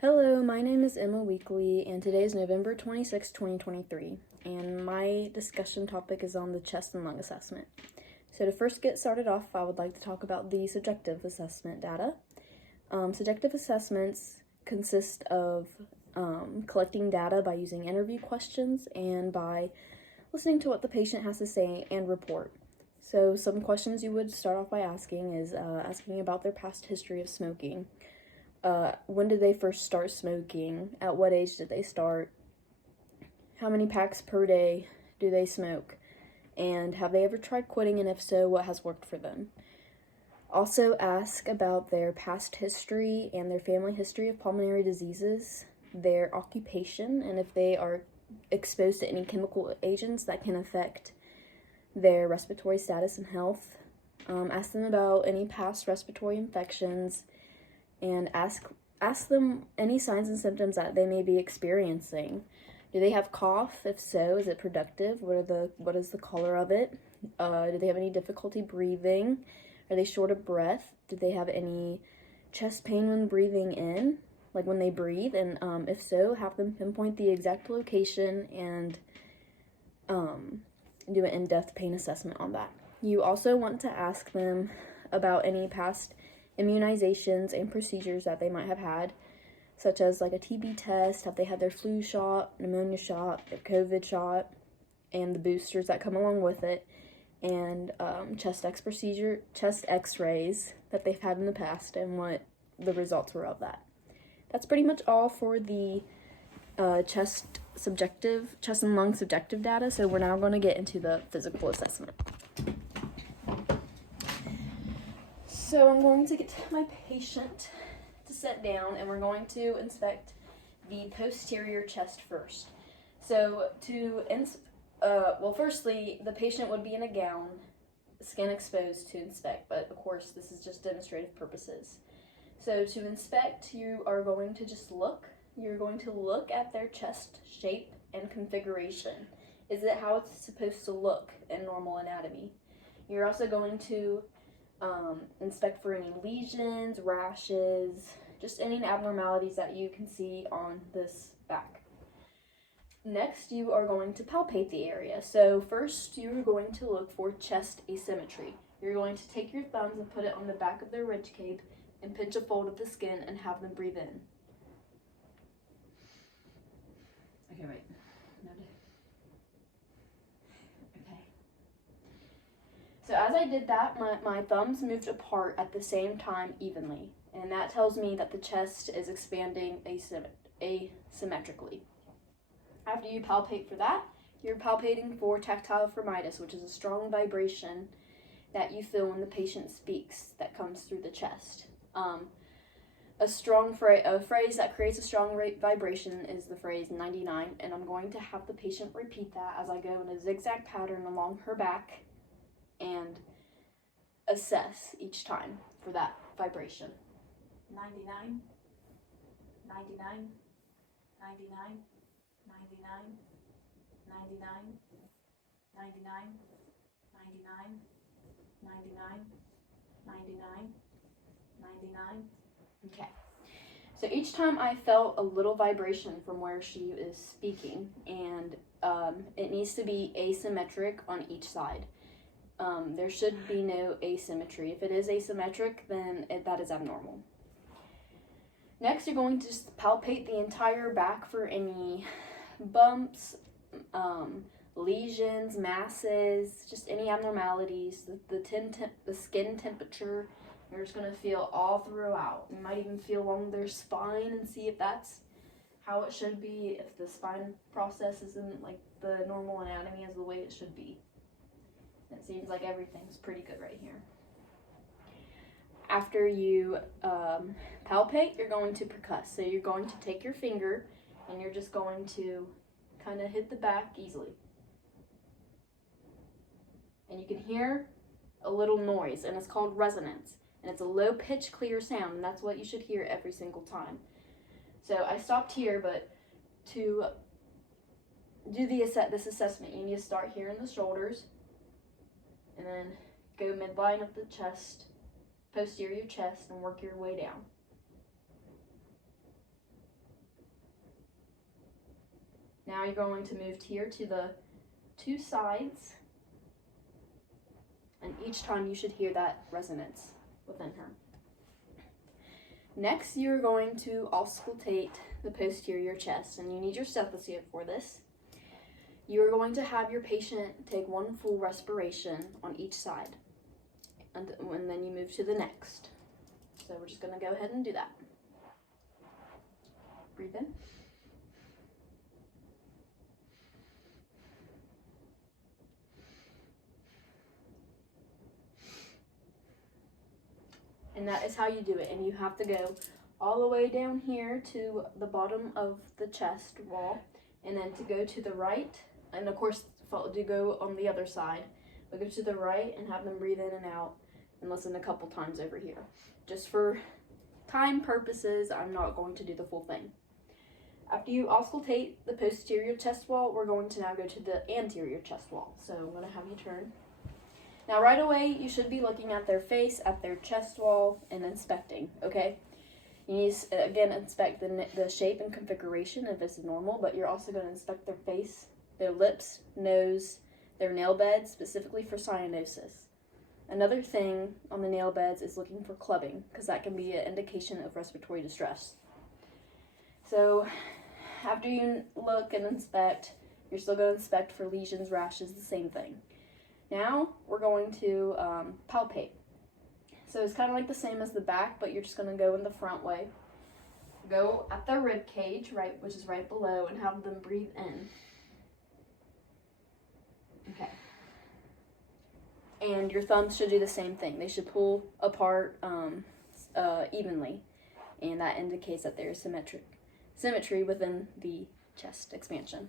Hello, my name is Emma Weekly, and today is November 26, 2023, and my discussion topic is on the chest and lung assessment. So to first get started off, I would like to talk about the subjective assessment data. Subjective assessments consist of collecting data by using interview questions and by listening to what the patient has to say and report. So some questions you would start off by asking is asking about their past history of smoking. When did they first start smoking? At what age did they start? How many packs per day do they smoke? And have they ever tried quitting, and if so, what has worked for them? Also ask about their past history and their family history of pulmonary diseases, their occupation, and if they are exposed to any chemical agents that can affect their respiratory status and health. Ask them about any past respiratory infections, and ask them any signs and symptoms that they may be experiencing. Do they have cough? If so, is it productive? What is the color of it? Do they have any difficulty breathing? Are they short of breath? Do they have any chest pain when breathing in, like when they breathe? And if so, have them pinpoint the exact location and do an in-depth pain assessment on that. You also want to ask them about any past immunizations and procedures that they might have had, such as like a TB test, have they had their flu shot, pneumonia shot, their COVID shot, and the boosters that come along with it, and chest x-rays that they've had in the past and what the results were of that. That's pretty much all for the chest and lung subjective data, so we're now going to get into the physical assessment. So I'm going to get my patient to sit down, and we're going to inspect the posterior chest first. So firstly, the patient would be in a gown, skin exposed to inspect, but of course this is just demonstrative purposes. So to inspect, you are going to just look. You're going to look at their chest shape and configuration. Is it how it's supposed to look in normal anatomy? You're also going to inspect for any lesions, rashes, just any abnormalities that you can see on this back. Next, you are going to palpate the area. So first, you're going to look for chest asymmetry. You're going to take your thumbs and put it on the back of their rib cage and pinch a fold of the skin and have them breathe in. Okay, wait. Okay. So as I did that, my thumbs moved apart at the same time evenly, and that tells me that the chest is expanding asymmetrically. After you palpate for that, you're palpating for tactile phrenitis, which is a strong vibration that you feel when the patient speaks that comes through the chest. A phrase that creates a strong vibration is the phrase 99, and I'm going to have the patient repeat that as I go in a zigzag pattern along her back and assess each time for that vibration. 99, 99, 99, 99, 99, 99, 99, 99, 99, 99. Okay. So each time I felt a little vibration from where she is speaking, and it needs to be asymmetric on each side. There should be no asymmetry. If it is asymmetric, then that is abnormal. Next, you're going to just palpate the entire back for any bumps, lesions, masses, just any abnormalities, the skin temperature. You're just going to feel all throughout. You might even feel along their spine and see if that's how it should be, if the spine process isn't like the normal anatomy is the way it should be. It seems like everything's pretty good right here. After you palpate, you're going to percuss. So you're going to take your finger and you're just going to kind of hit the back easily. And you can hear a little noise, and it's called resonance. And it's a low-pitched, clear sound, and that's what you should hear every single time. So I stopped here, but to do this assessment, you need to start here in the shoulders, and then go midline of the chest, posterior chest, and work your way down. Now you're going to move here to the two sides, and each time you should hear that resonance within her. Next, you're going to auscultate the posterior chest, and you need your stethoscope for this. You're going to have your patient take one full respiration on each side, and then you move to the next. So we're just going to go ahead and do that. Breathe in. And that is how you do it. And you have to go all the way down here to the bottom of the chest wall, and then to go to the right, and of course to go on the other side, but go to the right and have them breathe in and out and listen a couple times over here. Just for time purposes, I'm not going to do the full thing. After you auscultate the posterior chest wall, we're going to now go to the anterior chest wall. So I'm going to have you turn. Now right away, you should be looking at their face, at their chest wall, and inspecting, okay? You need to, again, inspect the shape and configuration if it's normal, but you're also going to inspect their face, their lips, nose, their nail beds, specifically for cyanosis. Another thing on the nail beds is looking for clubbing, because that can be an indication of respiratory distress. So after you look and inspect, you're still going to inspect for lesions, rashes, the same thing. Now we're going to palpate. So it's kind of like the same as the back, but you're just going to go in the front way. Go at the rib cage, right, which is right below, and have them breathe in. Okay. And your thumbs should do the same thing. They should pull apart evenly, and that indicates that there's symmetry within the chest expansion.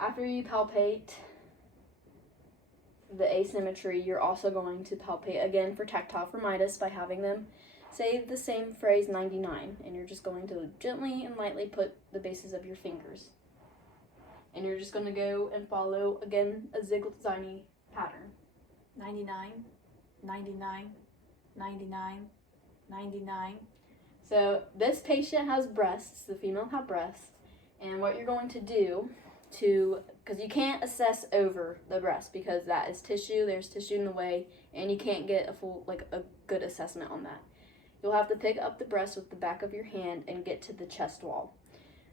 After you palpate the asymmetry, you're also going to palpate again for tactile firmitis by having them say the same phrase 99, and you're just going to gently and lightly put the bases of your fingers. And you're just going to go and follow, again, a Ziegler-Ziney pattern. 99, 99, 99, 99. So this patient has breasts, the female have breasts, and what you're going to do because you can't assess over the breast because that is tissue, there's tissue in the way, and you can't get a good assessment on that. You'll have to pick up the breast with the back of your hand and get to the chest wall.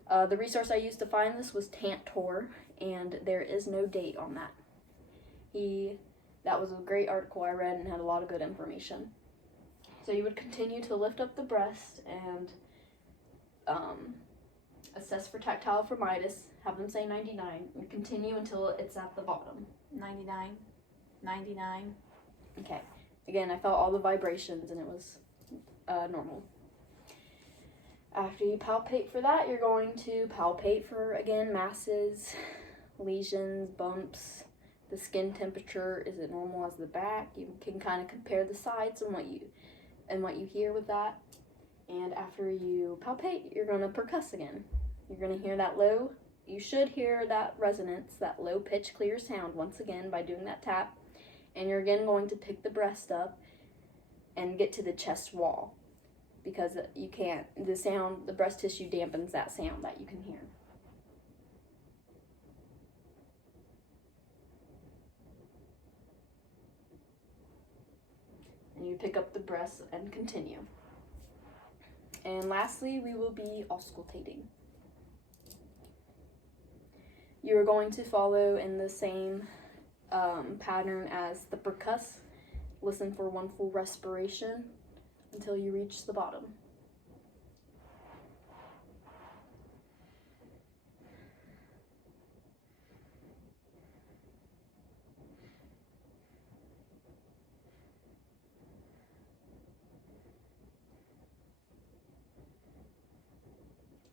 The resource I used to find this was Tantor, and there is no date on that. That was a great article I read and had a lot of good information. So you would continue to lift up the breast and assess for tactile firmitis, have them say 99, and continue until it's at the bottom. 99, 99. Okay. Again, I felt all the vibrations and it was normal. After you palpate for that, you're going to palpate for, again, masses, lesions, bumps, the skin temperature. Is it normal as the back? You can kind of compare the sides and what you hear with that. And after you palpate, you're going to percuss again. You're going to hear that low, you should hear that resonance, that low pitch clear sound once again by doing that tap. And you're again going to pick the breast up and get to the chest wall because you can't, the breast tissue dampens that sound that you can hear. And you pick up the breast and continue. And lastly, we will be auscultating. You're going to follow in the same pattern as the percuss. Listen for one full respiration until you reach the bottom.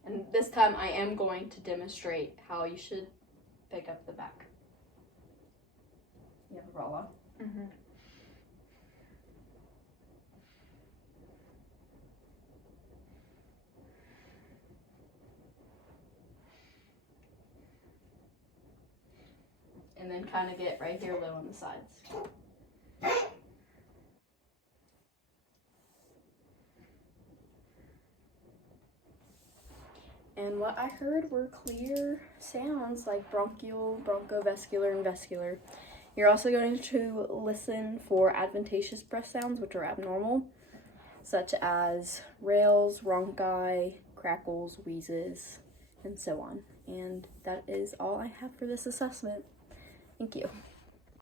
And this time I am going to demonstrate how you should pick up the back. You have a roll-up. Mm-hmm. And then kind of get right here low on the sides. And what I heard were clear sounds like bronchial, bronchovascular, and vascular. You're also going to listen for adventitious breath sounds, which are abnormal, such as rales, rhonchi, crackles, wheezes, and so on. And that is all I have for this assessment. Thank you.